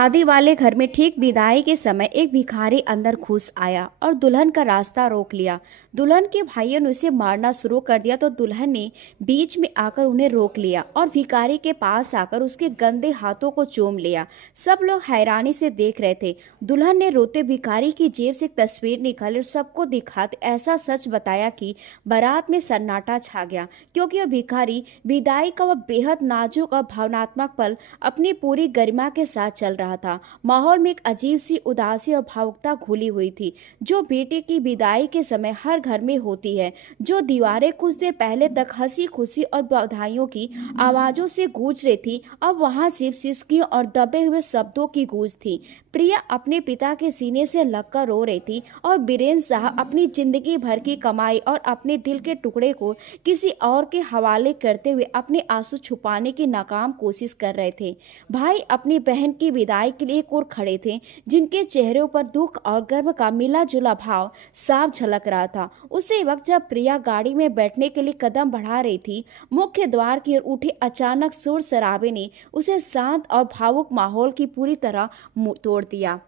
शादी वाले घर में ठीक विदाई के समय एक भिखारी अंदर घुस आया और दुल्हन का रास्ता रोक लिया। दुल्हन के भाइयों ने उसे मारना शुरू कर दिया तो दुल्हन ने बीच में आकर उन्हें रोक लिया और भिखारी के पास आकर उसके गंदे हाथों को चूम लिया। सब लोग हैरानी से देख रहे थे। दुल्हन ने रोते भिखारी की जेब से एक तस्वीर निकाली और सबको दिखाते ऐसा सच बताया कि बारात में सन्नाटा छा गया, क्योंकि वह भिखारी विदाई का वह बेहद नाजुक और भावनात्मक पल अपनी पूरी गरिमा के साथ चल रहा था। माहौल में एक अजीब सी उदासी और भावुकता घुली हुई थी, जो बेटे की विदाई के समय हर घर में होती है। जो दीवारें कुछ देर पहले तक हंसी खुशी और बधाइयों की आवाजों से गूंज रही थी, अब वहां सिर्फ सिसकियों और दबे हुए शब्दों की गूंज थी। प्रिया अपने पिता के सीने से लगकर रो रही थी और बीरेन साहब अपनी जिंदगी भर की कमाई और अपने दिल के टुकड़े को किसी और के हवाले करते हुए अपने आंसू छुपाने की नाकाम कोशिश कर रहे थे। भाई अपनी बहन की विदाई के लिए एक और खड़े थे, जिनके चेहरों पर दुख और गर्व का मिला जुला भाव साफ झलक रहा था। उसी वक्त जब प्रिया गाड़ी में बैठने के लिए कदम बढ़ा रही थी, मुख्य द्वार की ओर उठे अचानक शोर शराबे ने उसे शांत और भावुक माहौल की पूरी तरह तोड़ दिया।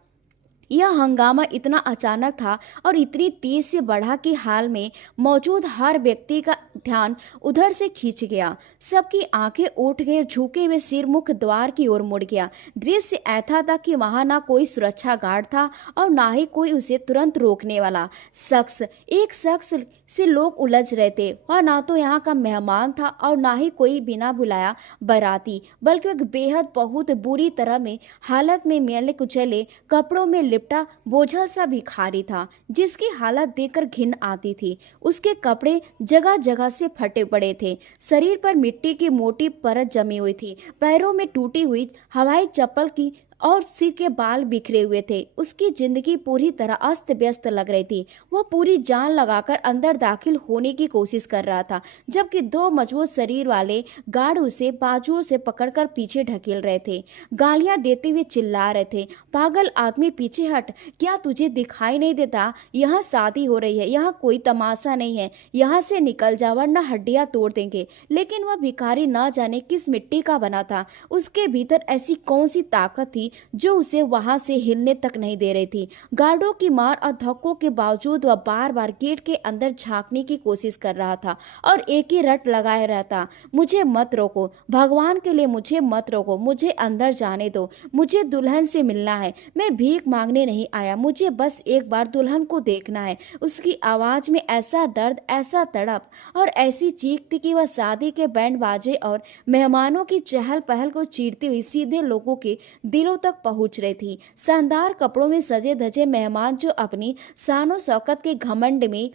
यह हंगामा इतना अचानक था और इतनी तेज से बढ़ा कि हाल में मौजूद हर व्यक्ति का ध्यान उधर से खींच गया। सबकी आंखें उठ गई, झुके हुए सिर मुख्य द्वार की ओर मुड़ गया। दृश्य ऐसा था कि वहां ना कोई सुरक्षा गार्ड था और ना ही कोई उसे तुरंत रोकने वाला शख्स। एक शख्स से लोग उलझ रहे थे और ना तो यहाँ का मेहमान था और ना ही कोई बिना बुलाया बाराती, बल्कि एक बेहद बहुत बुरी तरह में हालत में मैले कुचले कपड़ों में लिपटा बोझल सा भिखारी था, जिसकी हालत देखकर घिन आती थी। उसके कपड़े जगह जगह से फटे पड़े थे, शरीर पर मिट्टी की मोटी परत जमी हुई थी, पैरों में टूटी हुई हवाई चप्पल की और सिर के बाल बिखरे हुए थे। उसकी जिंदगी पूरी तरह अस्त व्यस्त लग रही थी। वह पूरी जान लगाकर अंदर दाखिल होने की कोशिश कर रहा था, जबकि दो मजबूत शरीर वाले गार्ड उसे बाजुओं से पकड़कर पीछे ढकेल रहे थे, गालियां देते हुए चिल्ला रहे थे, पागल आदमी पीछे हट, क्या तुझे दिखाई नहीं देता? यहाँ शादी हो रही है, यहाँ कोई तमाशा नहीं है, यहाँ से निकल जा वरना हड्डियां तोड़ देंगे। लेकिन वह भिखारी न जाने किस मिट्टी का बना था। उसके भीतर ऐसी कौन सी ताकत थी जो उसे वहां से हिलने तक नहीं दे रही थी। गार्डों की मार और धक्कों के बावजूद वह बार बार गेट के अंदर झांकने की कोशिश कर रहा था और एक ही रट लगाए रहता, मुझे मत रोको, भगवान के लिए मुझे मत रोको, मुझे अंदर जाने दो, मुझे दुल्हन से मिलना है, मैं भीख मांगने नहीं आया, मुझे बस एक बार दुल्हन को देखना है। उसकी आवाज में ऐसा दर्द, ऐसा तड़प और ऐसी चीख थी कि वह शादी के बैंड बाजे और मेहमानों की चहल पहल को चीरती हुई सीधे लोगों के दिलों तक पहुंच रही थी। शानदार कपड़ों में सजे धजे मेहमान जो अपनी शानो शौकत के घमंड में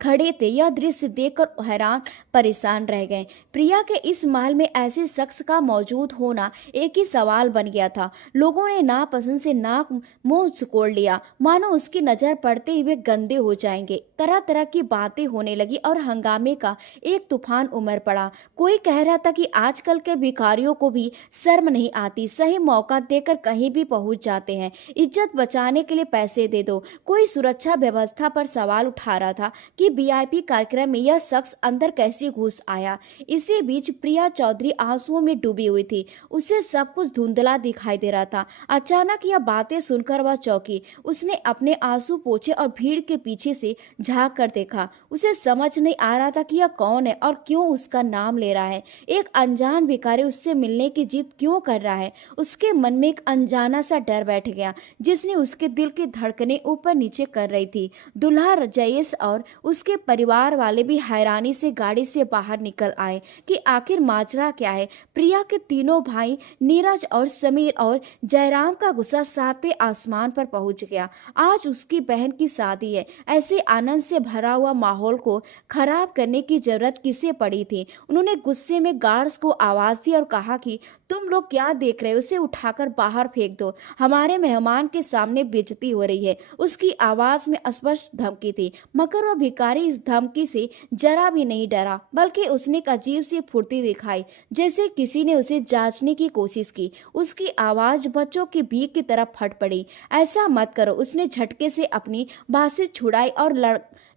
खड़े थे, यह दृश्य देखकर हैरान परेशान रह गए। प्रिया के इस महल में ऐसे शख्स का मौजूद होना एक ही सवाल बन गया था। लोगों ने नापसंद से नाक मुंह सिकोड़ लिया, मानो उसकी नजर पड़ते हुए गंदे हो जाएंगे। तरह तरह की बातें होने लगी और हंगामे का एक तूफान उमड़ पड़ा। कोई कह रहा था कि आजकल के भिखारियों को भी शर्म नहीं आती, सही मौका देकर कहीं भी पहुंच जाते हैं, इज्जत बचाने के लिए पैसे दे दो। कोई सुरक्षा व्यवस्था पर सवाल उठा रहा था कि वीआईपी कार्यक्रम में यह शख्स अंदर कैसे घुस आया। इसी बीच प्रिया चौधरी आंसुओं में डूबी हुई थी। उसे सब कुछ धुंधला दिखाई दे रहा था। अचानक यह बातें सुनकर वह चौंकी। उसने अपने आंसू पोंछे और भीड़ के पीछे से झांक कर देखा। उसे समझ नहीं आ रहा था कि यह कौन है और क्यों उसका नाम ले रहा है। एक अनजान भिखारी उससे मिलने की जिद क्यों कर रहा है? उसके मन में एक अनजाना सा डर बैठ गया, जिसने उसके दिल की धड़कनें ऊपर नीचे कर रही थी। दुल्हा जयेश और उसके परिवार वाले भी हैरानी से गाड़ी से बाहर निकल आए कि आखिर माजरा क्या है। प्रिया के तीनों भाई नीरज और समीर और जयराम का गुस्सा सातवें आसमान पर पहुंच गया। आज उसकी बहन की शादी है, ऐसे आनंद से भरा हुआ माहौल को खराब करने की जरूरत किसे पड़ी थी? उन्होंने गुस्से में गार्ड्स को आवाज दी और कहा कि तुम लोग क्या देख रहे हो, उसे उठाकर बाहर फेंक दो, हमारे मेहमान के सामने बेइज्जती हो रही है। उसकी आवाज में स्पष्ट धमकी थी, मगर वह भिखारी इस धमकी से जरा भी नहीं डरा, बल्कि उसने एक अजीब सी फुर्ती दिखाई, जैसे किसी ने उसे जांचने की कोशिश की। उसकी आवाज बच्चों की भीख की तरफ फट पड़ी। ऐसा मत करो, उसने झटके से अपनी बांसुरी छुड़ाई और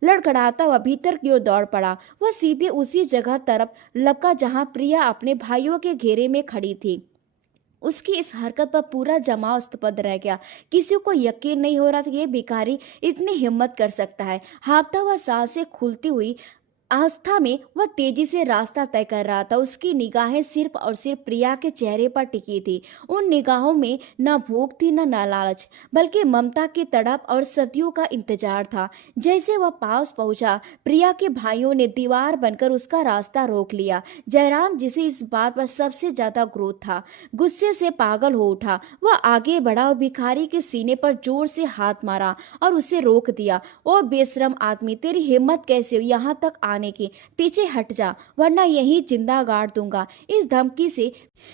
लड़खड़ाता हुआ भीतर की ओर दौड़ पड़ा। वह सीधे उसी जगह तरफ लपका जहां प्रिया अपने भाइयों के घेरे में खड़ी थी। उसकी इस हरकत पर पूरा जमाव स्तब्ध रह गया। किसी को यकीन नहीं हो रहा था कि ये भिखारी इतनी हिम्मत कर सकता है। हाँफता हुआ, सांसें खुलती हुई आस्था में वह तेजी से रास्ता तय कर रहा था। उसकी निगाहें सिर्फ और सिर्फ प्रिया के चेहरे पर टिकी थी। उन निगाहों में न भूख थी, न लालच, बल्कि ममता की तड़प और सदियों का इंतजार था। जैसे वह पास पहुंचा, प्रिया के भाइयों ने दीवार बनकर उसका रास्ता रोक लिया। जयराम, जिसे इस बात पर सबसे ज्यादा क्रोध था, गुस्से से पागल हो उठा। वह आगे बढ़ा और भिखारी के सीने पर जोर से हाथ मारा और उसे रोक दिया। ओ बेशरम आदमी, तेरी हिम्मत कैसे हुई यहाँ तक आने की? पीछे हट जा, वरना यही जिंदा गाड़ दूंगा। इस धमकी से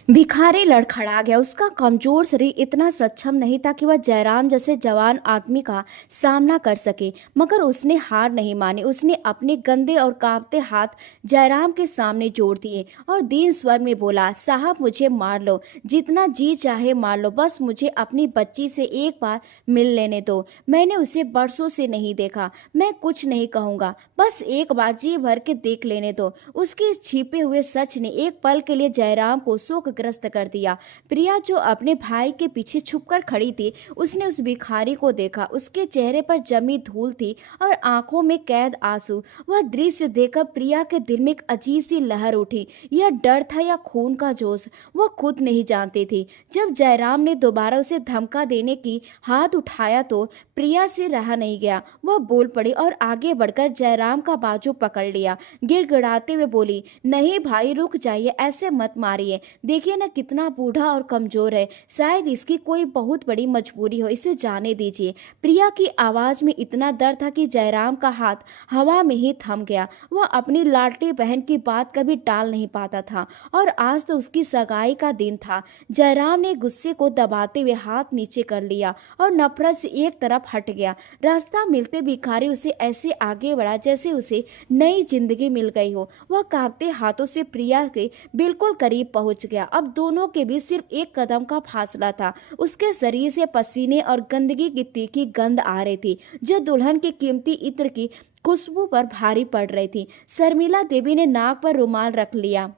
भिखारी लड़खड़ा गया। उसका कमजोर शरीर इतना सक्षम नहीं था कि वह जयराम जैसे जवान आदमी का सामना कर सके, मगर उसने हार नहीं मानी। उसने अपने गंदे और कांपते हाथ जयराम के सामने जोड़ दिए और दीन स्वर में बोला, साहब, मुझे मार लो, जितना जी चाहे मार लो, बस मुझे अपनी बच्ची से एक बार मिल लेने दो। मैंने उसे बरसों से नहीं देखा। मैं कुछ नहीं कहूँगा, बस एक बार जी भर के देख लेने दो। उसके छिपे हुए सच ने एक पल के लिए जयराम को शोकग्रस्त कर दिया। प्रिया, जो अपने भाई के पीछे छुपकर खड़ी थी, उसने उस भिखारी को देखा। उसके चेहरे पर जमी धूल थी और आंखों में कैद आंसू। वह दृश्य देखकर प्रिया के दिल में एक अजीब सी लहर उठी। यह डर था या खून का जोश, वह खुद नहीं जानती थी। जब जयराम ने दोबारा उसे धमका देने की हाथ उठाया तो प्रिया से रहा नहीं गया। वह बोल पड़ी और आगे बढ़कर जयराम का बाजू पकड़ लिया। गिड़गिड़ाते हुए बोली, नहीं भाई, रुक जाइए, ऐसे मत मारिए। देखिए ना कितना बूढ़ा और कमजोर है, शायद इसकी कोई बहुत बड़ी मजबूरी हो, इसे जाने दीजिए। प्रिया की आवाज में इतना डर था कि जयराम का हाथ हवा में ही थम गया। वह अपनी लाडली बहन की बात कभी टाल नहीं पाता था और आज तो उसकी सगाई का दिन था। जयराम ने गुस्से को दबाते हुए हाथ नीचे कर लिया और नफरत से एक तरफ हट गया। रास्ता मिलते भिखारी उसे ऐसे आगे बढ़ा जैसे उसे नई जिंदगी मिल गई हो। वह कांपते हाथों से प्रिया के बिल्कुल करीब पहुंच गया। अब दोनों के बीच सिर्फ एक कदम का फासला था। उसके शरीर से पसीने और गंदगी की तीखी गंध आ रही थी, जो दुल्हन के कीमती इत्र की खुशबू पर भारी पड़ रही थी। शर्मिला देवी ने नाक पर रुमाल रख लिया,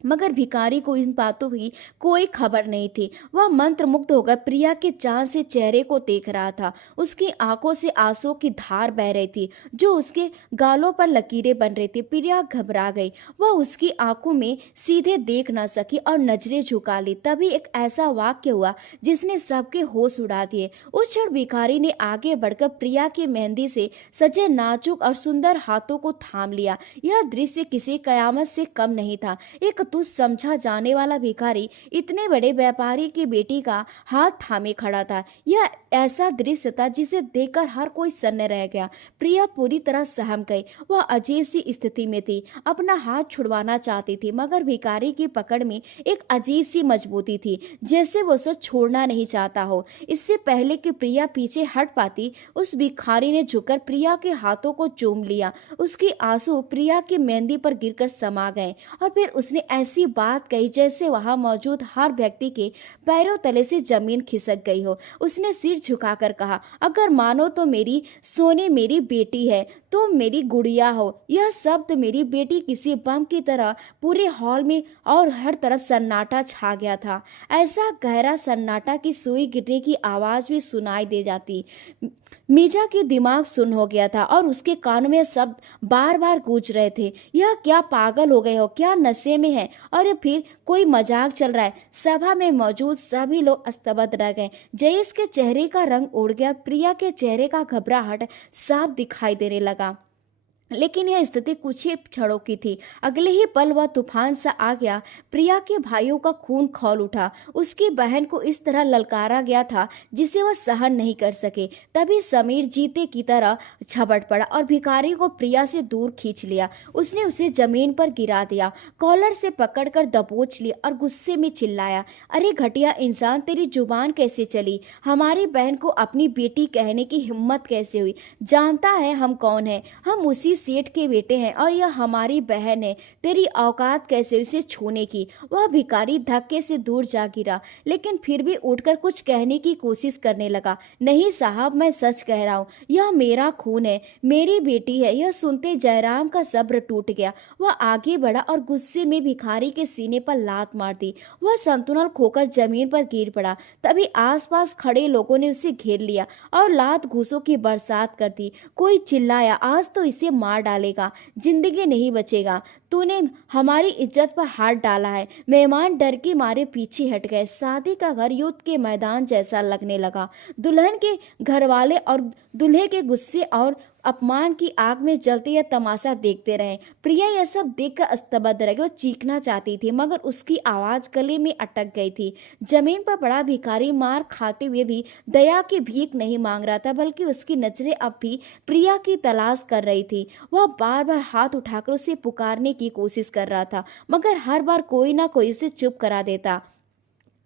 मगर भिखारी को इन बातों की कोई खबर नहीं थी। वह मंत्रमुग्ध होकर प्रिया के चांद से चेहरे को देख रहा था। उसकी आंखों से आंसू की धार बह रही थी, जो उसके गालों पर लकीरें बन रही थी। प्रिया घबरा गई। वह उसकी आंखों में सीधे देख न सकी और नजरें झुका ली। तभी एक ऐसा वाक्य हुआ जिसने सबके होश उड़ा दिए। उस क्षण भिखारी ने आगे बढ़कर प्रिया की मेहंदी से सजे नाजुक और सुंदर हाथों को थाम लिया। यह दृश्य किसी कयामत से कम नहीं था। एक तुझ समझा जाने वाला भिखारी इतने बड़े व्यापारी की बेटी का हाथ थामे खड़ा था। यह ऐसा दृश्य था जिसे देखकर हर कोई सन्न रह गया। प्रिया पूरी तरह सहम गई। वह अजीब सी स्थिति में थी। अपना हाथ छुड़वाना चाहती थी, मगर भिखारी की पकड़ में एक अजीब सी मजबूती थी, जैसे वो उसे छोड़ना नहीं चाहता हो। इससे पहले कि प्रिया पीछे हट पाती, उस भिखारी ने झुककर प्रिया के हाथों को चूम लिया। उसके आंसू प्रिया की मेहंदी पर गिरकर समा गए और फिर उसने ऐसी बात कही जैसे वहां मौजूद हर व्यक्ति के पैरों तले से जमीन खिसक गई हो। उसने सिर झुकाकर कहा, अगर मानो तो मेरी सोनी मेरी बेटी है, तुम मेरी गुड़िया हो। यह शब्द मेरी बेटी किसी बम की तरह पूरे हॉल में और हर तरफ सन्नाटा छा गया था। ऐसा गहरा सन्नाटा कि सुई गिरने की आवाज भी सुनाई दे जाती। मीजा की दिमाग सुन्न हो गया था और उसके कानों में शब्द बार बार गूंज रहे थे, यह क्या पागल हो गए हो, क्या नशे में है, और फिर कोई मजाक चल रहा है। सभा में मौजूद सभी लोग स्तब्ध रह गए। जयेश के चेहरे का रंग उड़ गया। प्रिया के चेहरे का घबराहट साफ दिखाई देने लगा। लेकिन यह स्थिति कुछ ही क्षणों की थी। अगले ही पल वह तूफान सा आ गया। प्रिया के भाइयों का खून खौल उठा। उसकी बहन को इस तरह ललकारा गया था जिसे वह सहन नहीं कर सके। तभी समीर जीते की तरह झपट पड़ा और भिखारी को प्रिया से दूर खींच लिया। उसने उसे जमीन पर गिरा दिया, कॉलर से पकड़कर दबोच लिया और गुस्से में चिल्लाया, अरे घटिया इंसान, तेरी जुबान कैसे चली? हमारी बहन को अपनी बेटी कहने की हिम्मत कैसे हुई? जानता है हम कौन है? हम उसी सेठ के बेटे हैं और यह हमारी बहन है, तेरी औकात कैसे इसे छूने की। वह भिखारी धक्के से दूर जा गिरा, लेकिन फिर भी उठकर कुछ कहने की कोशिश करने लगा। नहीं साहब, मैं सच कह रहा हूँ, यह मेरा खून है, मेरी बेटी है। यह सुनते जयराम का सब्र टूट गया। वह आगे बढ़ा और गुस्से में भिखारी के सीने पर लात मार दी। वह संतुलन खोकर जमीन पर गिर पड़ा। तभी आसपास खड़े लोगों ने उसे घेर लिया और लात घूसों की बरसात कर दी। कोई चिल्लाया, आज तो इसे मार डालेगा, जिंदगी नहीं बचेगा। तूने हमारी इज्जत पर हाथ डाला है। मेहमान डर के मारे पीछे हट गए। शादी का घर युद्ध के मैदान जैसा लगने लगा। दुल्हन के घर वाले और दूल्हे के गुस्से और अपमान की आग में जलते यह तमाशा देखते रहे। प्रिया यह सब देखकर स्तब्ध रह गई। वो चीखना चाहती थी, मगर उसकी आवाज गले में अटक गई थी। जमीन पर पड़ा भिखारी मार खाते हुए भी दया की भीख नहीं मांग रहा था, बल्कि उसकी नजरें अब भी प्रिया की तलाश कर रही थी। वह बार बार हाथ उठाकर उसे पुकारने की कोशिश कर रहा था, मगर हर बार कोई ना कोई उसे चुप करा देता।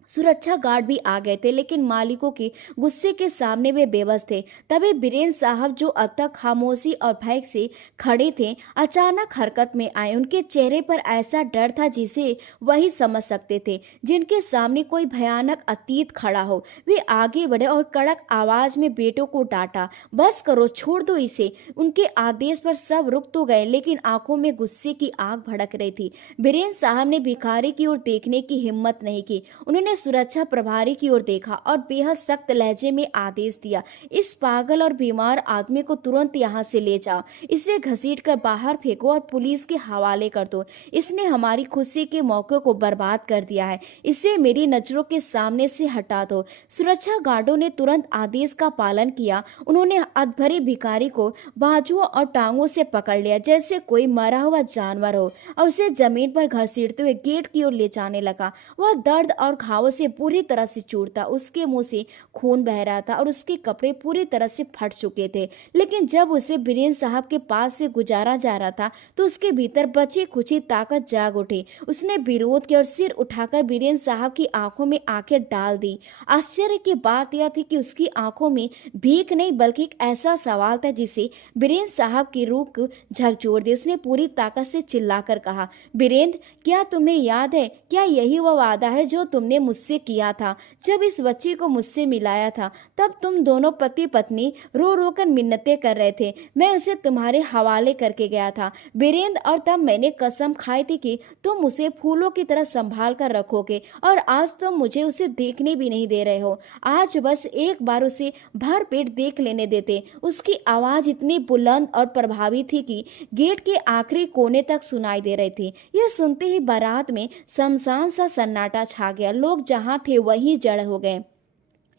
सुरक्षा गार्ड भी आ गए थे, लेकिन मालिकों के गुस्से के सामने वे बेबस थे। तभी बीरेंद्र साहब, जो अब तक खामोशी और भय से खड़े थे, अचानक हरकत में आए। उनके चेहरे पर ऐसा डर था जिसे वही समझ सकते थे जिनके सामने कोई भयानक अतीत खड़ा हो। वे आगे बढ़े और कड़क आवाज में बेटों को डांटा, बस करो, छोड़ दो इसे। उनके आदेश पर सब रुक तो गए, लेकिन आंखों में गुस्से की आग भड़क रही थी। बीरेंद्र साहब ने भिखारी की ओर देखने की हिम्मत नहीं की। उन्होंने सुरक्षा प्रभारी की ओर देखा और बेहद सख्त लहजे में आदेश दिया, इस पागल और बीमार आदमी को तुरंत यहाँ से ले जाओ। इसे घसीटकर बाहर फेंको और पुलिस के हवाले कर दो। इसने हमारी खुशी के मौके को बर्बाद कर दिया है। इसे मेरी नजरों के सामने से हटा दो। सुरक्षा गार्डों ने तुरंत आदेश का पालन किया। उन्होंने अधभरे भिखारी को बाजुओं और टांगों से पकड़ लिया जैसे कोई मरा हुआ जानवर हो, और उसे जमीन पर घसीटते हुए गेट की ओर ले जाने लगा। वह दर्द और घावों से पूरी तरह से चूरता, उसके मुंह से खून बह रहा था और उसके कपड़े पूरी तरह से फट चुके थे। लेकिन जब उसे बीरेंद्र साहब के पास से गुजारा जा रहा था, तो उसके भीतर बची खुची ताकत जाग उठी। उसने विरोध किया और सिर उठाकर बीरेंद्र साहब की आंखों में आंखें डाल दी। आश्चर्य की बात यह थी कि उसकी आंखों में भीख नहीं, बल्कि एक ऐसा सवाल था जिसे बीरेंद्र साहब की रूह को झकझोर दी। उसने पूरी ताकत से चिल्लाकर कहा, बीरेंद्र, क्या तुम्हें याद है, क्या यही वह वादा है जो तुमने मुझसे किया था? जब इस बच्ची को मुझसे मिलाया था, तब तुम दोनों पति पत्नी रो रो कर मिन्नतें कर रहे थे। मैं उसे तुम्हारे हवाले करके गया था बीरेंद्र, और तब मैंने कसम खाई थी कि तुम उसे फूलों की तरह संभाल कर रखोगे, और आज तुम मुझे उसे देखने भी नहीं दे रहे हो। आज बस एक बार उसे भर पेट देख लेने देते। उसकी आवाज इतनी बुलंद और प्रभावी थी कि गेट के आखिरी कोने तक सुनाई दे रही थी। यह सुनते ही बारात में शमशान सा सन्नाटा छा गया। लोग जहां थे वहीं जड़ हो गए।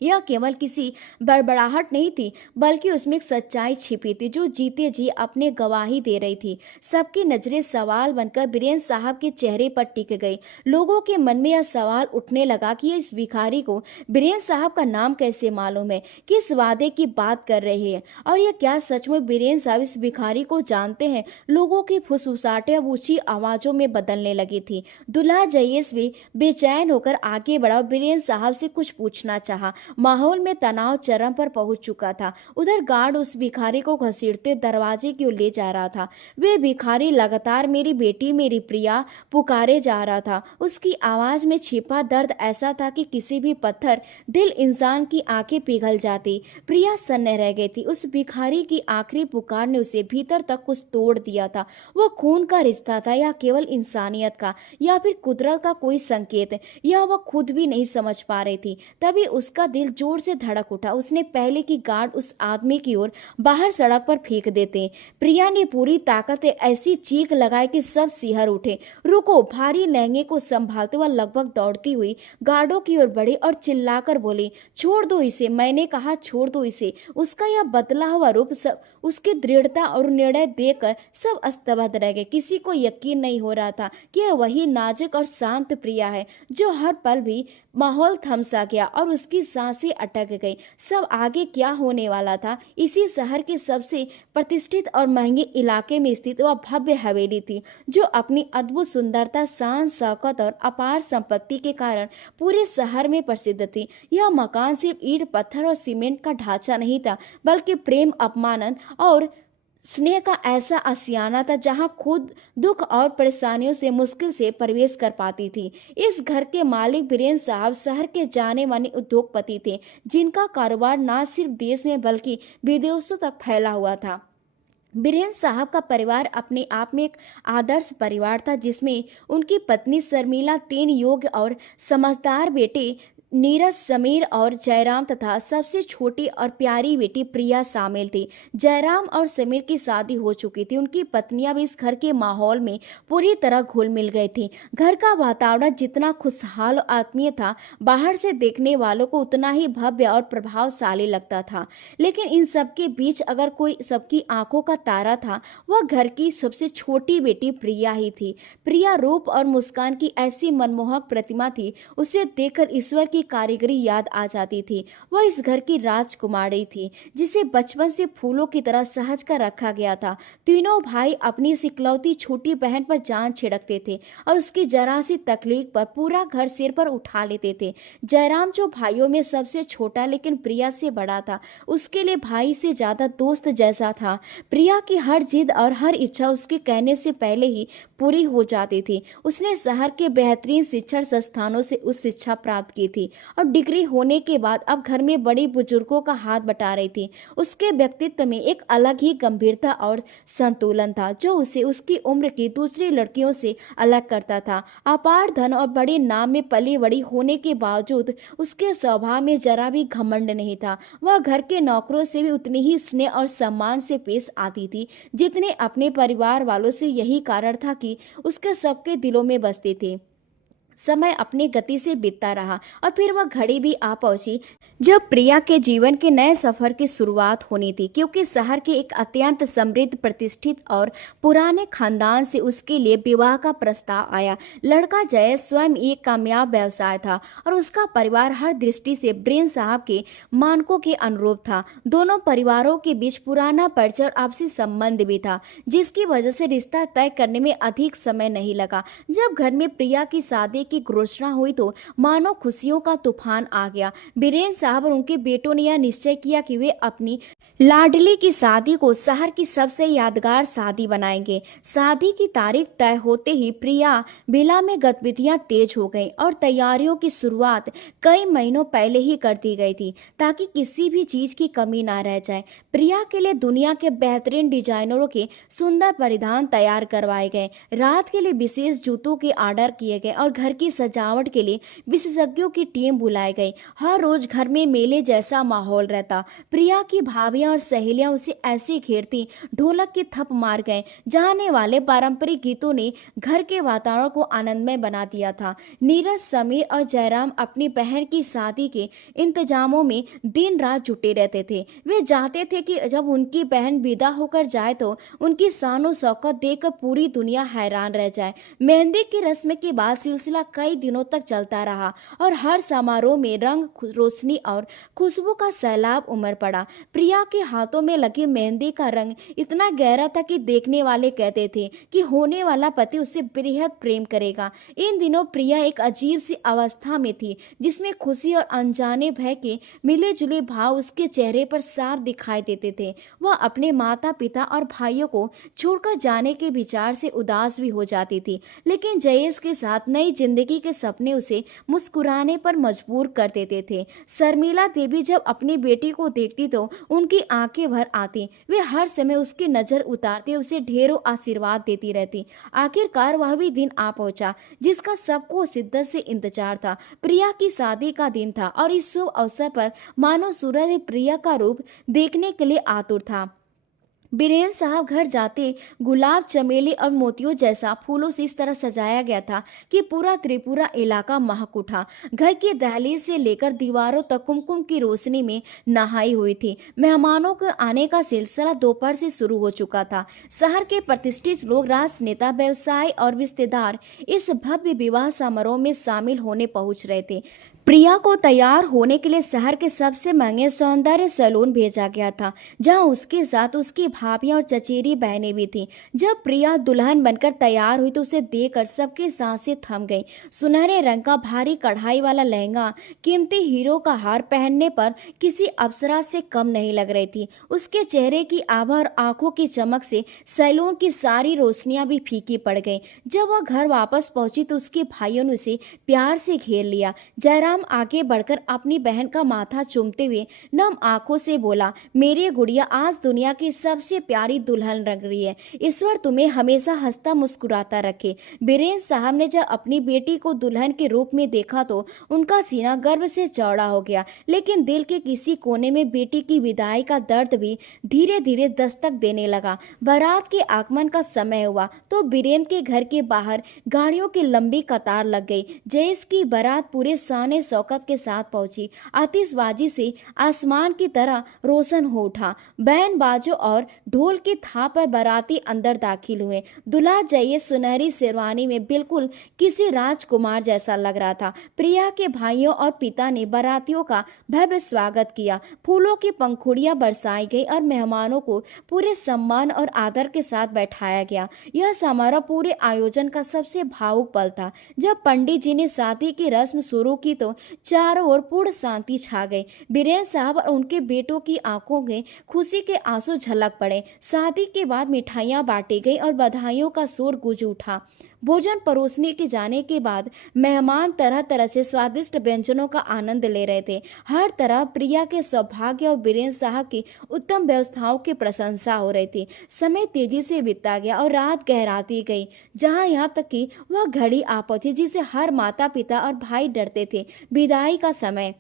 यह केवल किसी बड़बड़ाहट नहीं थी, बल्कि उसमें एक सच्चाई छिपी थी जो जीते जी अपने गवाही दे रही थी। सबकी नजरें सवाल बनकर बीरेंद्र साहब के चेहरे पर टिक गई। लोगों के मन में यह सवाल उठने लगा कि इस भिखारी को बीरेंद्र साहब का नाम कैसे मालूम है, किस वादे की बात कर रहे हैं, और यह क्या सचमुच बीरेंद्र साहब इस भिखारी को जानते हैं? लोगों की फुसफुसाहटें अब ऊंची आवाजों में बदलने लगी थी। दूल्हा जयेश भी बेचैन होकर आगे बढ़ा और बीरेंद्र साहब से कुछ पूछना चाहा। माहौल में तनाव चरम पर पहुंच चुका था। उधर गार्ड उस भिखारी को घसीटते दरवाजे की ओर ले जा रहा था। वे भिखारी लगातार मेरी बेटी, मेरी प्रिया पुकारे जा रहा था। उसकी आवाज में छिपा दर्द ऐसा था कि किसी भी पत्थर दिल इंसान की आंखें पिघल जाती। प्रिया सन्न रह गई थी। उस भिखारी की आखिरी पुकार ने उसे भीतर तक कुछ तोड़ दिया था। वह खून का रिश्ता था या केवल इंसानियत का, या फिर कुदरत का कोई संकेत? यह वह खुद भी नहीं समझ पा रही थी। तभी उसका दिल जोर से धड़क उठा। उसने पहले की गार्ड उस आदमी की ओर बाहर सड़क पर फेंक देते। प्रिया ने पूरी ताकत से ऐसी चीख लगाई कि सब सिहर उठे। रुको! भारी लहंगे को संभालते हुए लगभग दौड़ती हुई गार्डों की ओर बढ़ी और चिल्लाकर बोली, छोड़ दो इसे, मैंने कहा छोड़ दो इसे। उसका यह बदला हुआ रूप, सब उसकी दृढ़ता और निर्णय देखकर सब स्तब्ध रह गए। किसी को यकीन नहीं हो रहा था कि यह वही नाजुक और शांत प्रिया है जो हर पल भी माहौल थमसा गया और उसकी सांसें अटक गई। सब आगे क्या होने वाला था? इसी शहर के सबसे प्रतिष्ठित और महंगे इलाके में स्थित वह भव्य हवेली थी, जो अपनी अद्भुत सुंदरता, शान, शौकत और अपार संपत्ति के कारण पूरे शहर में प्रसिद्ध थी। यह मकान सिर्फ ईंट, पत्थर और सीमेंट का ढांचा नहीं था, बल्कि प्रेम, अपमान और स्नेह का ऐसा आशियाना था जहां खुद दुख और परेशानियों से मुश्किल से प्रवेश कर पाती थी। इस घर के मालिक बीरेंद्र साहब शहर के जाने माने उद्योगपति थे, जिनका कारोबार न सिर्फ देश में बल्कि विदेशों तक फैला हुआ था। बीरेंद्र साहब का परिवार अपने आप में एक आदर्श परिवार था, जिसमें उनकी पत्नी शर्मिला, 3 योग्य और समझदार बेटे नीरज, समीर और जयराम तथा सबसे छोटी और प्यारी बेटी प्रिया शामिल थी। जयराम और समीर की शादी हो चुकी थी। उनकी पत्नियां भी इस घर के माहौल में पूरी तरह घुल मिल गई थी। घर का वातावरण जितना खुशहाल और आत्मीय था, बाहर से देखने वालों को उतना ही भव्य और प्रभावशाली लगता था। लेकिन इन सबके बीच अगर कोई सबकी आंखों का तारा था, वह घर की सबसे छोटी बेटी प्रिया ही थी। प्रिया रूप और मुस्कान की ऐसी मनमोहक प्रतिमा थी, उसे देखकर ईश्वर की कारीगरी याद आ जाती थी। वह इस घर की राजकुमारी थी, जिसे बचपन से फूलों की तरह सहज कर रखा गया था। तीनों भाई अपनी इस इकलौती छोटी बहन पर जान छिड़कते थे और उसकी जरा सी तकलीफ पर पूरा घर सिर पर उठा लेते थे। जयराम, जो भाइयों में सबसे छोटा लेकिन प्रिया से बड़ा था, उसके लिए भाई से ज्यादा दोस्त जैसा था। प्रिया की हर जिद और हर इच्छा उसके कहने से पहले ही पूरी हो जाती थी। उसने शहर के बेहतरीन शिक्षण संस्थानों से उस शिक्षा प्राप्त की थी और डिग्री होने के बाद अब घर में बड़ी बुजुर्गों का हाथ बटा रही थी। उसके व्यक्तित्व में एक अलग ही गंभीरता और संतुलन था, जो उसे उसकी उम्र की दूसरी लड़कियों से अलग करता था। अपार धन और बड़े नाम में पली बड़ी होने के बावजूद उसके स्वभाव में जरा भी घमंड नहीं था। वह घर के नौकरों से भी उतनी ही स्नेह और सम्मान से पेश आती थी, जितने अपने परिवार वालों से। यही कारण था कि उसके सबके दिलों में बसते थे। समय अपनी गति से बीतता रहा और फिर वह घड़ी भी आ पहुंची जब प्रिया के जीवन के नए सफर की शुरुआत होनी थी, क्योंकि शहर के एक अत्यंत समृद्ध, प्रतिष्ठित और पुराने खानदान से उसके लिए विवाह का प्रस्ताव आया। लड़का जयेश स्वयं एक कामयाब व्यवसाय था और उसका परिवार हर दृष्टि से बीरेंद्र साहब के मानकों के अनुरूप था। दोनों परिवारों के बीच पुराना परिचय और आपसी संबंध भी था, जिसकी वजह से रिश्ता तय करने में अधिक समय नहीं लगा। जब घर में प्रिया की शादी की घोषणा हुई तो मानो खुशियों का तूफान आ गया। बीरेंद्र साहब और उनके बेटों ने यह निश्चय किया कि वे अपनी लाडली की शादी को शहर की सबसे यादगार शादी बनाएंगे। शादी की तारीख तय होते ही प्रिया विला में गतिविधियां तेज हो गईं और तैयारियों की शुरुआत कई महीनों पहले ही कर दी गई थी, ताकि किसी भी चीज की कमी ना रह जाए। प्रिया के लिए दुनिया के बेहतरीन डिजाइनरों के सुंदर परिधान तैयार करवाए गए, रात के लिए विशेष जूतों के ऑर्डर किए गए और घर की सजावट के लिए विशेषज्ञों की टीम बुलाई गई। हर रोज घर में मेले जैसा माहौल रहता। प्रिया की भाभियां और सहेलियां उसे ऐसे घेरती, ढोलक की थप मार गए। जाने वाले पारंपरिक गीतों ने घर के वातावरण को आनंदमय बना दिया था। नीरज, समीर और जयराम अपनी बहन की शादी के इंतजामों में दिन रात जुटे रहते थे। वे चाहते थे कि जब उनकी बहन विदा होकर जाए तो उनकी शान और शौकत देखकर पूरी दुनिया हैरान रह जाए। मेहंदी की रस्म के बाद सिलसिला कई दिनों तक चलता रहा और हर समारोह में रंग, रोशनी और खुशबू का सैलाब उमड़ पड़ा। प्रिया के हाथों में लगी मेहंदी का रंग इतना गहरा था कि देखने वाले कहते थे कि होने वाला पति उससे बेहद प्रेम करेगा। इन दिनों प्रिया एक अजीब सी अवस्था में थी, जिसमें खुशी और अनजाने भय के मिले जुले भाव उसके चेहरे पर साफ दिखाई देते थे। वह अपने माता पिता और भाइयों को छोड़कर जाने के विचार से उदास भी हो जाती थी, लेकिन जयेश के साथ नई जिंदगी के सपने उसे मुस्कुराने पर मजबूर कर देते थे। शर्मिला देवी जब अपनी बेटी को देखती तो उनकी आंखें भर आती। वे हर समय उसकी नजर उतारते उसे ढेरों आशीर्वाद देती रहती। आखिरकार वह भी दिन आ पहुंचा जिसका सबको शिद्दत से इंतजार था। प्रिया की शादी का दिन था और इस शुभ अवसर पर मानो सूरज प्रिया का रूप देखने के लिए आतुर था। बीरेंद्र साहब घर जाते गुलाब, चमेली और मोतियों जैसा फूलों से इस तरह सजाया गया था कि पूरा त्रिपुरा इलाका महक उठा। घर की दहलीज से लेकर दीवारों तक कुमकुम की रोशनी में नहाई हुई थी। मेहमानों के आने का सिलसिला दोपहर से शुरू हो चुका था। शहर के प्रतिष्ठित लोग, राजनेता, व्यवसायी और रिश्तेदार इस भव्य विवाह समारोह में शामिल होने पहुंच रहे थे। प्रिया को तैयार होने के लिए शहर के सबसे महंगे सौंदर्य सैलून भेजा गया था, जहां उसके साथ उसकी भाभियां और चचेरी बहनें भी थीं। जब प्रिया दुल्हन बनकर तैयार हुई तो उसे देखकर सबकी सांसें थम गईं। सुनहरे रंग का भारी कढ़ाई वाला लहंगा, कीमती हीरो का हार पहनने पर किसी अप्सरा से कम नहीं लग रही थी। उसके चेहरे की आभा और आंखों की चमक से सैलून की सारी रोशनियां भी फीकी पड़ गईं। जब वह घर वापस पहुंची तो उसके भाइयों ने उसे प्यार से घेर लिया। जयराम आगे बढ़कर अपनी बहन का माथा चूमते हुए नम आंखों से बोला, मेरी गुड़िया आज दुनिया की सबसे प्यारी दुल्हन लग रही है। ईश्वर तुम्हें हमेशा हंसता मुस्कुराता रखे। बीरेन साहब ने जब अपनी बेटी को दुल्हन के रूप में देखा तो उनका सीना गर्व से चौड़ा हो गया, लेकिन दिल के किसी कोने में बेटी की विदाई का दर्द भी धीरे धीरे दस्तक देने लगा। बारात के आगमन का समय हुआ तो बीरेन के घर के बाहर गाड़ियों की लंबी कतार लग गई। जयेश की बारात पूरे शान शौकत के साथ पहुंची। आतिशबाजी से आसमान की तरह रोशन हो उठा। बैंड बाजों और ढोल की थाप पर बाराती अंदर दाखिल हुए। दूल्हा जयेश सुनहरी शेरवानी में बिल्कुल किसी राजकुमार जैसा लग रहा था। प्रिया के भाइयों और पिता ने बारातियों का भव्य स्वागत किया। फूलों की पंखुड़ियां बरसाई गई और मेहमानों को पूरे सम्मान और आदर के साथ बैठाया गया। यह समारोह पूरे आयोजन का सबसे भावुक पल था। जब पंडित जी ने शादी की रस्म शुरू की तो चारों ओर पूर्ण शांति छा गई। बीरेन साहब और उनके बेटों की आंखों में खुशी के आंसू झलक पड़े। शादी के बाद मिठाइयां बांटी गई और बधाइयों का शोर गूंज उठा। भोजन परोसने के जाने के बाद मेहमान तरह तरह से स्वादिष्ट व्यंजनों का आनंद ले रहे थे। हर तरह प्रिया के सौभाग्य और बीरेन साहब की उत्तम व्यवस्थाओं की प्रशंसा हो रही थी। समय तेजी से बीतता गया और रात गहराती गई, जहां यहाँ तक कि वह घड़ी आ पहुंची जिसे हर माता पिता और भाई डरते थे। विदाई का समय।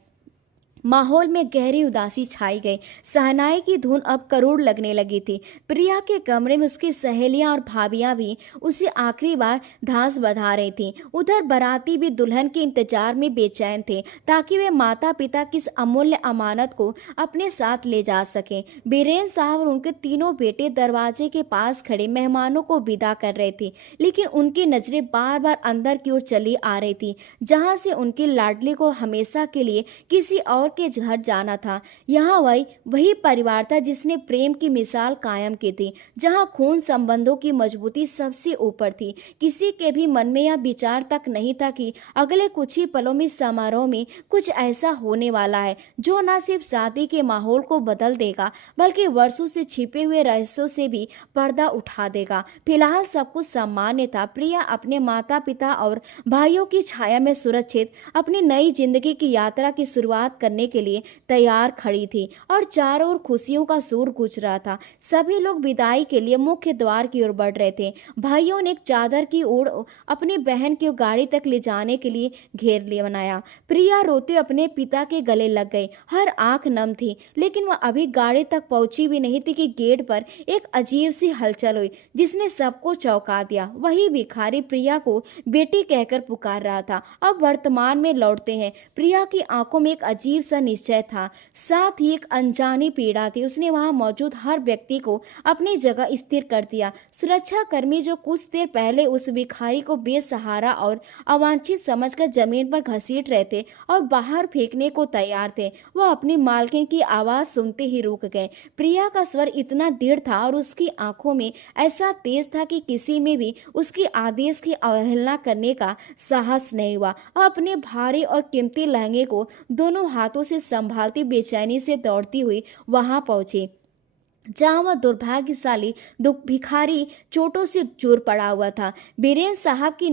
माहौल में गहरी उदासी छाई गई। शहनाई की धुन अब करुण लगने लगी थी। प्रिया के कमरे में उसकी सहेलियां और भाभियां भी उसे आखिरी बार धांस बधा रही थीं। उधर बाराती भी दुल्हन के इंतजार में बेचैन थे ताकि वे माता पिता की इस अमूल्य अमानत को अपने साथ ले जा सकें। बीरेन साहब और उनके तीनों बेटे दरवाजे के पास खड़े मेहमानों को विदा कर रहे थे, लेकिन उनकी नजरें बार बार अंदर की ओर चली आ रही थी, जहां से उनकी लाडली को हमेशा के लिए किसी और के घर जाना था। यहाँ वही परिवार था जिसने प्रेम की मिसाल कायम की थी, जहाँ खून संबंधों की मजबूती सबसे ऊपर थी। किसी के भी मन में यह विचार तक नहीं था कि अगले कुछ ही पलों में समारोह में कुछ ऐसा होने वाला है जो न सिर्फ शादी के माहौल को बदल देगा बल्कि वर्षों से छिपे हुए रहस्यों से भी पर्दा उठा देगा। फिलहाल सब कुछ सामान्य था। प्रिया अपने माता पिता और भाइयों की छाया में सुरक्षित अपनी नई जिंदगी की यात्रा की शुरुआत करने के लिए तैयार खड़ी थी और चारों ओर खुशियों का शोर गूंज रहा था। सभी लोग विदाई के लिए मुख्य द्वार की ओर बढ़ रहे थे। भाइयों ने एक चादर की ओर अपनी बहन की गाड़ी तक ले जाने के लिए घेर लिया बनाया। प्रिया रोते अपने पिता के गले लग गई। हर आंख नम थी, लेकिन वह अभी गाड़ी तक पहुंची भी नहीं थी कि गेट पर एक अजीब सी हलचल हुई जिसने सबको चौंका दिया। वही भिखारी प्रिया को बेटी कहकर पुकार रहा था। अब वर्तमान में लौटते हैं। प्रिया की आंखों में एक अजीब सा निश्चय था, साथ ही एक अनजानी पीड़ा थी। उसने वहां मौजूद हर व्यक्ति को अपनी जगह स्थिर कर दिया। सुरक्षा कर्मी जो कुछ देर पहले उस भिखारी को बेसहारा और अवांछित समझकर जमीन पर घसीट रहे थे और बाहर फेंकने को तैयार थे, वह अपनी मालकिन की आवाज सुनते ही रुक गए। प्रिया का स्वर इतना दृढ़ था और उसकी आंखों में ऐसा तेज था कि किसी में भी उसके आदेश की अवहेलना करने का साहस नहीं हुआ। अपने भारी और कीमती लहंगे को दोनों हाथों से संभालती बेचैनी से दौड़ती हुई वहां पहुंची, जहां वह दुर्भाग्यशाली भिखारी चोटों से चूर पड़ा हुआ था। बीरेन साहब की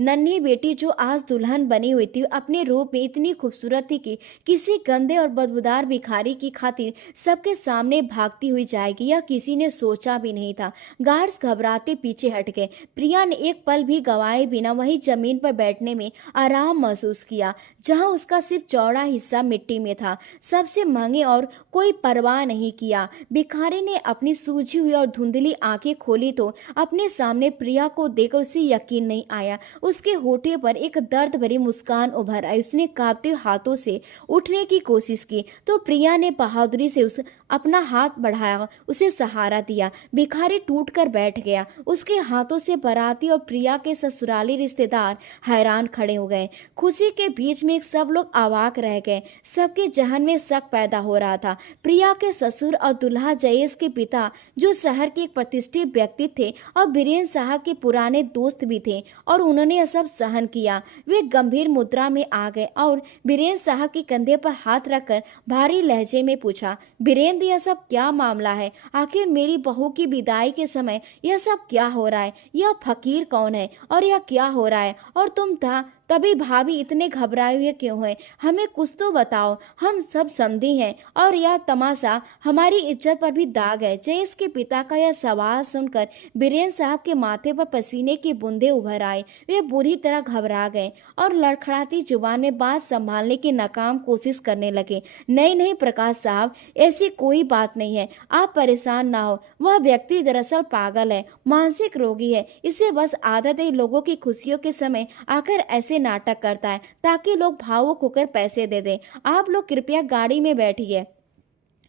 नन्ही बेटी जो आज दुल्हन बनी हुई थी, अपने रूप में इतनी खूबसूरत थी कि किसी गंदे और बदबूदार भिखारी की खातिर सबके सामने भागती हुई जाएगी, यह किसी ने सोचा भी नहीं था। गार्ड्स घबराते पीछे हट गए। प्रिया ने एक पल भी गंवाए बिना वही जमीन पर बैठने में आराम महसूस किया, जहां उसका सिर्फ चौड़ा हिस्सा मिट्टी में था। सबसे महंगे और कोई परवाह नहीं किया। भिखारी भिखारी ने अपनी सूजी हुई और धुंधली आंखें खोली तो अपने सामने प्रिया को देखकर उसे यकीन नहीं आया। उसके होठे पर एक दर्द भरी मुस्कान उभर आई। उसने कांपते हाथों से उठने की कोशिश की तो प्रिया ने बहादुरी से उस अपना हाथ बढ़ाया, उसे सहारा दिया। भिखारी टूट कर बैठ गया। उसके हाथों से बाराती और प्रिया के ससुराली रिश्तेदार हैरान खड़े हो गए। खुशी के बीच में सब लोग अवाक रह गए। सबके जहन में शक पैदा हो रहा था। प्रिया के ससुर और दुल्हा जयेश के पिता, जो शहर के एक प्रतिष्ठित व्यक्ति थे और बीरेन साहब के पुराने दोस्त भी थे, और उन्होंने यह सब सहन किया। वे गंभीर मुद्रा में आ गए और बीरेन साहब के कंधे पर हाथ रखकर भारी लहजे में पूछा, बीरेन, यह सब क्या मामला है? आखिर मेरी बहू की विदाई के समय यह सब क्या हो रहा है? यह फकीर कौन है और यह क्या हो रहा है? और तुम था तभी भाभी इतने घबराए हुए क्यों हैं? हमें कुछ तो बताओ, हम सब समझी हैं और यह तमाशा हमारी इज्जत पर भी दाग है। जयेश के पिता का यह सवाल सुनकर बीरेन साहब के माथे पर पसीने की बूंदें उभर आई। वे बुरी तरह घबरा गए और लड़खड़ाती जुबान में बात संभालने की नाकाम कोशिश करने लगे। नहीं नहीं प्रकाश साहब, ऐसी कोई बात नहीं है, आप परेशान ना हो। वह व्यक्ति दरअसल पागल है, मानसिक रोगी है। इसे बस आदत है लोगों की खुशियों के समय आकर ऐसे नाटक करता है ताकि लोग भावुक होकर पैसे दे दें। आप लोग कृपया गाड़ी में बैठिए,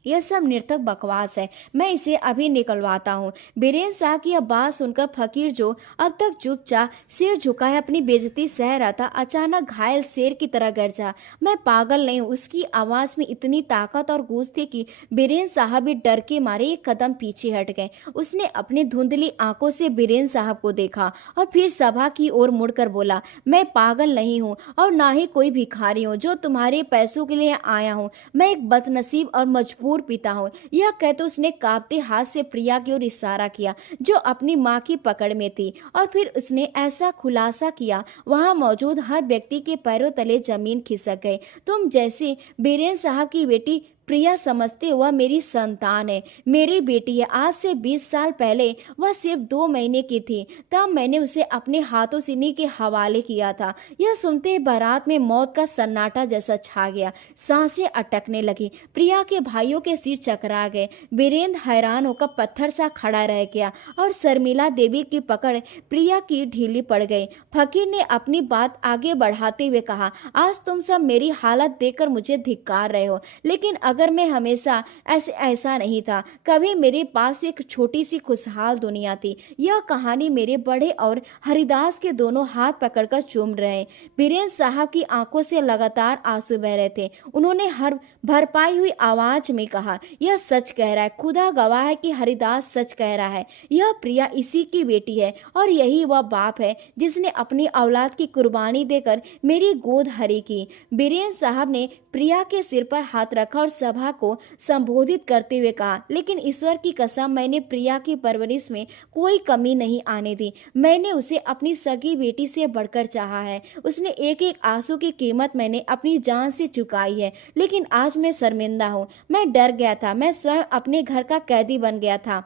यह सब निर्थक बकवास है, मैं इसे अभी निकलवाता हूँ। बीरेन साहब की यह बात सुनकर फकीर, जो अब तक चुपचाप सिर झुकाए अपनी बेइज्जती सह रहा था, अचानक घायल शेर की तरह गरजा। मैं पागल नहीं हूँ। उसकी आवाज में इतनी ताकत और गूंज थी कि बीरेन साहब भी डर के मारे एक कदम पीछे हट गए। उसने अपनी धुंधली आंखों से बीरेन साहब को देखा और फिर सभा की ओर मुड़कर बोला, मैं पागल नहीं हूँ और ना ही कोई भिखारी हूँ जो तुम्हारे पैसों के लिए आया हूँ। मैं एक बदनसीब और मजबूर पिता हूँ। यह कहते उसने कांपते हाथ से प्रिया की ओर इशारा किया, जो अपनी माँ की पकड़ में थी, और फिर उसने ऐसा खुलासा किया वहां मौजूद हर व्यक्ति के पैरों तले जमीन खिसक गई। तुम जैसे बीरेन साहब की बेटी प्रिया समझते हुआ मेरी संतान है, मेरी बेटी है। आज से 20 साल पहले वह सिर्फ 2 महीने की थी, तब मैंने उसे अपने हाथों से इन्हीं के हवाले किया था। यह सुनते बारात में मौत का सन्नाटा जैसा छा गया। सांसें अटकने लगी। प्रिया के भाइयों के सिर चकरा गए। बीरेंद्र हैरान होकर पत्थर सा खड़ा रह गया और शर्मिला देवी की पकड़ प्रिया की ढीली पड़ गई। फकीर ने अपनी बात आगे बढ़ाते हुए कहा, आज तुम सब मेरी हालत देखकर मुझे धिक्कार रहे हो, लेकिन अगर मैं हमेशा ऐसा नहीं था। कभी मेरे पास एक छोटी सी खुशहाल दुनिया थी। यह कहानी मेरे बड़े और हरिदास के दोनों हाथ पकड़कर चूम रहे। बीरेंद्र साहब की आंखों से लगातार आंसू बह रहे थे। उन्होंने हर भरपाई हुई आवाज में कहा, यह सच कह रहा है, खुदा गवाह है कि हरिदास सच कह रहा है। यह प्रिया इसी की बेटी है और यही वह बाप है जिसने अपनी औलाद की कुर्बानी देकर मेरी गोद हरी की। बीरेंद्र साहब ने प्रिया के सिर पर हाथ रखा और सभा को संबोधित करते हुए कहा, लेकिन ईश्वर की कसम, मैंने प्रिया की परवरिश में कोई कमी नहीं आने दी। मैंने उसे अपनी सगी बेटी से बढ़कर चाहा है। उसने एक एक आंसू की कीमत मैंने अपनी जान से चुकाई है। लेकिन आज मैं शर्मिंदा हूँ। मैं डर गया था, मैं स्वयं अपने घर का कैदी बन गया था।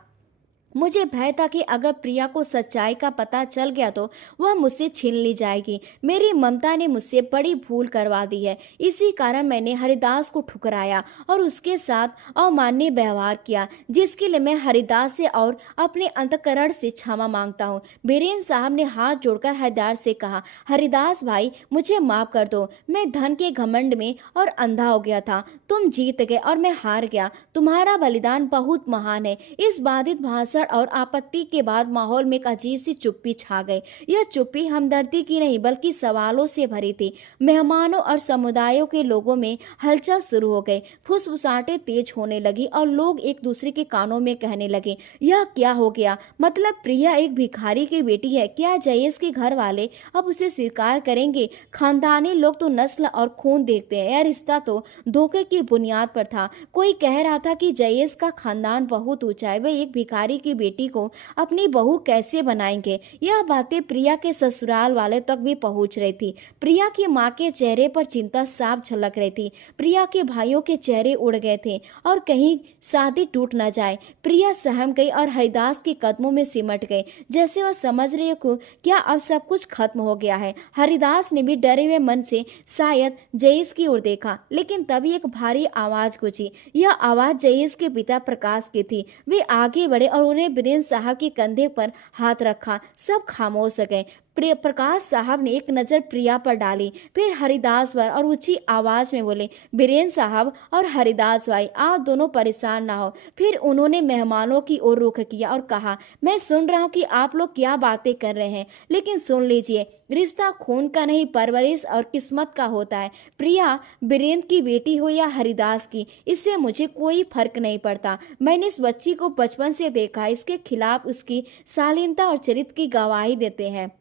मुझे भय था कि अगर प्रिया को सच्चाई का पता चल गया तो वह मुझसे छीन ली जाएगी। मेरी ममता ने मुझसे बड़ी भूल करवा दी है। इसी कारण मैंने हरिदास को ठुकराया और उसके साथ अमानवीय व्यवहार किया, जिसके लिए मैं हरिदास से और अपने अंतकरण से क्षमा मांगता हूँ। बीरेंद्र साहब ने हाथ जोड़कर हरिदास से कहा, हरिदास भाई, मुझे माफ कर दो। मैं धन के घमंड में और अंधा हो गया था। तुम जीत गए और मैं हार गया। तुम्हारा बलिदान बहुत महान है। इस बाधित भाषण और आपत्ति के बाद माहौल में एक अजीब सी चुप्पी छा गई। यह चुप्पी हमदर्दी की नहीं बल्कि सवालों से भरी थी। मेहमानों और समुदायों के लोगों में हलचल शुरू हो गई। फुसफुसाहटें तेज होने लगी और लोग एक दूसरे के कानों में कहने लगे, यह क्या हो गया? मतलब प्रिया एक भिखारी की बेटी है? क्या जयेश के घर वाले अब उसे स्वीकार करेंगे? खानदानी लोग तो नस्ल और खून देखते हैं। यह रिश्ता तो धोखे की बुनियाद पर था। कोई कह रहा था कि जयेश का खानदान बहुत ऊंचा है, वह एक भिखारी की की बेटी को अपनी बहू कैसे बनाएंगे। यह बातें प्रिया के ससुराल वाले तक भी पहुंच रही थी। प्रिया की माँ के चेहरे पर चिंता साफ झलक रही थी। प्रिया के भाइयों के चेहरे उड़ गए थे और कहीं शादी टूट न जाए। प्रिया सहम गई और हरिदास के कदमों में सिमट गई, जैसे वह समझ रही हो क्या अब सब कुछ खत्म हो गया है। हरिदास ने भी डरे हुए मन से शायद जयेश की ओर देखा, लेकिन तभी एक भारी आवाज गूंजी। यह आवाज जयेश के पिता प्रकाश की थी। वे आगे बढ़े और उन्हें वीरेंद्र साहब के कंधे पर हाथ रखा। सब खामोश हो गए। प्रकाश साहब ने एक नज़र प्रिया पर डाली, फिर हरिदास पर और ऊंची आवाज में बोले, वीरेंद्र साहब और हरिदास भाई, आप दोनों परेशान ना हो। फिर उन्होंने मेहमानों की ओर रुख किया और कहा, मैं सुन रहा हूँ कि आप लोग क्या बातें कर रहे हैं, लेकिन सुन लीजिए, रिश्ता खून का नहीं, परवरिश और किस्मत का होता है। प्रिया वीरेंद्र की बेटी हो या हरिदास की, इससे मुझे कोई फर्क नहीं पड़ता। मैंने इस बच्ची को बचपन से देखा, इसके खिलाफ उसकी शालीनता और चरित्र की गवाही देते हैं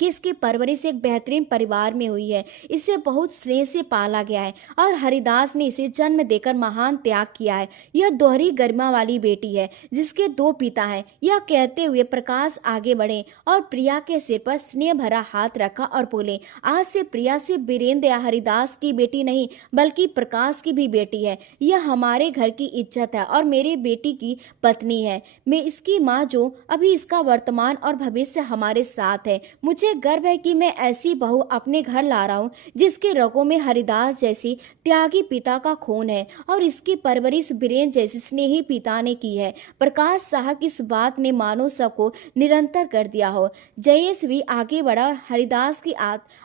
कि इसकी परवरिश एक बेहतरीन परिवार में हुई है। इसे बहुत स्नेह से पाला गया है और हरिदास ने इसे जन्म देकर महान त्याग किया है। यह दोहरी गरिमा वाली बेटी है जिसके दो पिता हैं। यह कहते हुए प्रकाश आगे बढ़े और प्रिया के सिर पर स्नेह भरा हाथ रखा और बोले, आज से प्रिया सिर्फ वीरेंद्र या हरिदास की बेटी नहीं बल्कि प्रकाश की भी बेटी है। यह हमारे घर की इज्जत है और मेरी बेटी की पत्नी है। मैं इसकी माँ जो अभी इसका वर्तमान और भविष्य हमारे साथ है। मुझे गर्व है कि मैं ऐसी बहू अपने घर ला रहा हूँ जिसके रगों में हरिदास जैसी त्यागी पिता का खून है और इसकी परवरिश वीरेंद्र जैसे स्नेही पिता ने की है। प्रकाश साहब की इस बात ने मानो सबको निरंतर कर दिया हो। जयेश भी आगे बढ़ा और हरिदास की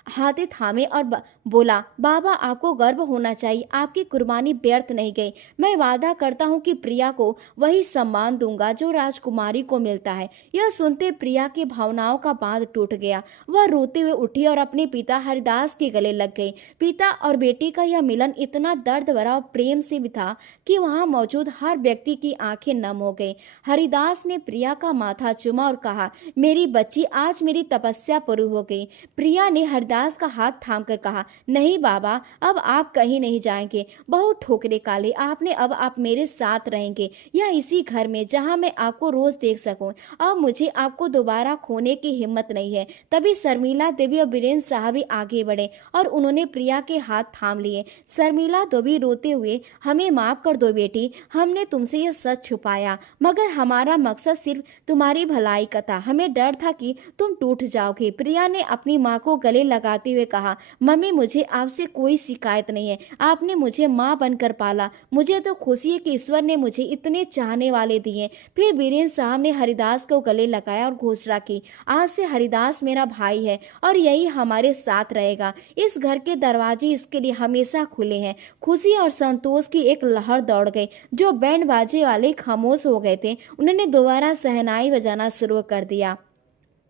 हाथे थामे और बोला, बाबा आपको गर्व होना चाहिए, आपकी कुर्बानी व्यर्थ नहीं गई। मैं वादा करता हूँ कि प्रिया को वही सम्मान दूंगा जो राजकुमारी को मिलता है। यह सुनते प्रिया की भावनाओं का बांध टूट गया। वह रोते हुए उठी और अपने पिता हरिदास के गले लग गई। पिता और बेटी का यह मिलन इतना दर्द भरा और प्रेम से भी था कि वहां मौजूद हर व्यक्ति की आंखें नम हो गई। हरिदास ने प्रिया का माथा चूमा और कहा, मेरी बच्ची, आज मेरी तपस्या पूरी हो गई। प्रिया ने हरिदास का हाथ थामकर कहा, नहीं बाबा, अब आप कहीं नहीं जाएंगे। बहुत ठोकरे काले आपने, अब आप मेरे साथ रहेंगे, या इसी घर में जहां मैं आपको रोज देख सकूं। अब मुझे आपको दोबारा खोने की हिम्मत नहीं है। तभी शर्मिला देवी और वीरेंद्र साहब भी आगे बढ़े और उन्होंने प्रिया के हाथ थाम लिए। शर्मिला देवी रोते हुए, हमें माफ कर दो बेटी, हमने तुमसे यह सच छुपाया, मगर हमारा मकसद सिर्फ तुम्हारी भलाई का था। हमें डर था कि तुम टूट जाओगे। प्रिया ने अपनी माँ को गले लगाते हुए कहा, मम्मी, मुझे आपसे कोई शिकायत नहीं है। आपने मुझे माँ बनकर पाला। मुझे तो खुशी है कि ईश्वर ने मुझे इतने चाहने वाले दिए। फिर वीरेंद्र साहब ने हरिदास को गले लगाया और घोषणा की, आज से हरिदास मेरा भाई है और यही हमारे साथ रहेगा। इस घर के दरवाजे इसके लिए हमेशा खुले हैं। खुशी और संतोष की एक लहर दौड़ गई। जो बैंड बाजे वाले खामोश हो गए थे, उन्होंने दोबारा शहनाई बजाना शुरू कर दिया।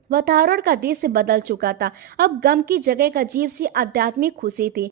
वातावरण का दृश्य बदल चुका था। अब गम की जगह एक अजीब सी आध्यात्मिक खुशी थी।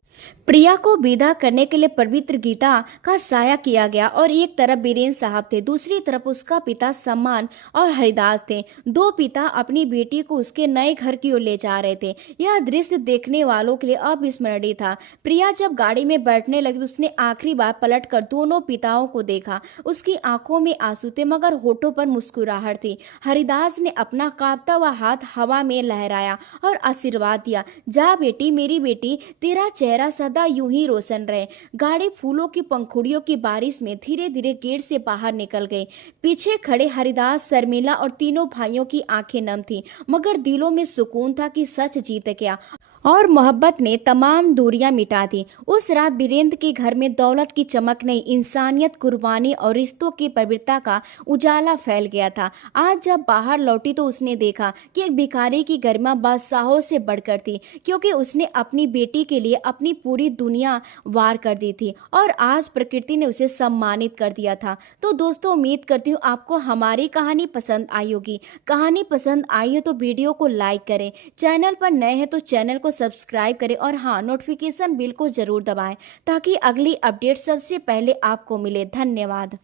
प्रिया को विदा करने के लिए पवित्र गीता का साया किया गया और एक तरफ वीरेंद्र साहब थे, दूसरी तरफ उसका पिता सम्मान और हरिदास थे। दो पिता अपनी बेटी को उसके नए घर की ओर ले जा रहे थे। यह दृश्य देखने वालों के लिए अविस्मरणीय था। प्रिया जब गाड़ी में बैठने लगी तो उसने आखिरी बार पलटकर दोनों पिताओं को देखा। उसकी आंखों में आंसू थे मगर होठों पर मुस्कुराहट थी। हरिदास ने अपना कांपता हुआ हाथ हवा में लहराया और आशीर्वाद दिया, जा बेटी, मेरी बेटी, तेरा चेहरा सदा यूं ही रोशन रहे। गाड़ी फूलों की पंखुड़ियों की बारिश में धीरे धीरे गेट से बाहर निकल गई। पीछे खड़े हरिदास, शर्मिला और तीनों भाइयों की आंखें नम थी मगर दिलों में सुकून था कि सच जीत गया और मोहब्बत ने तमाम दूरियां मिटा दी। उस रात वीरेंद्र के घर में दौलत की चमक नहीं, इंसानियत, कुर्बानी और रिश्तों की पवित्रता का उजाला फैल गया था। आज जब बाहर लौटी तो उसने देखा कि एक भिखारी की गरिमा बादशाहों से बढ़कर थी, क्योंकि उसने अपनी बेटी के लिए अपनी पूरी दुनिया वार कर दी थी और आज प्रकृति ने उसे सम्मानित कर दिया था। तो दोस्तों, उम्मीद करती हूँ आपको हमारी कहानी पसंद आई होगी। कहानी पसंद आई हो तो वीडियो को लाइक करें, चैनल पर नए हैं तो चैनल को सब्सक्राइब करें और हाँ, नोटिफिकेशन बिल को जरूर दबाएं ताकि अगली अपडेट सबसे पहले आपको मिले। धन्यवाद।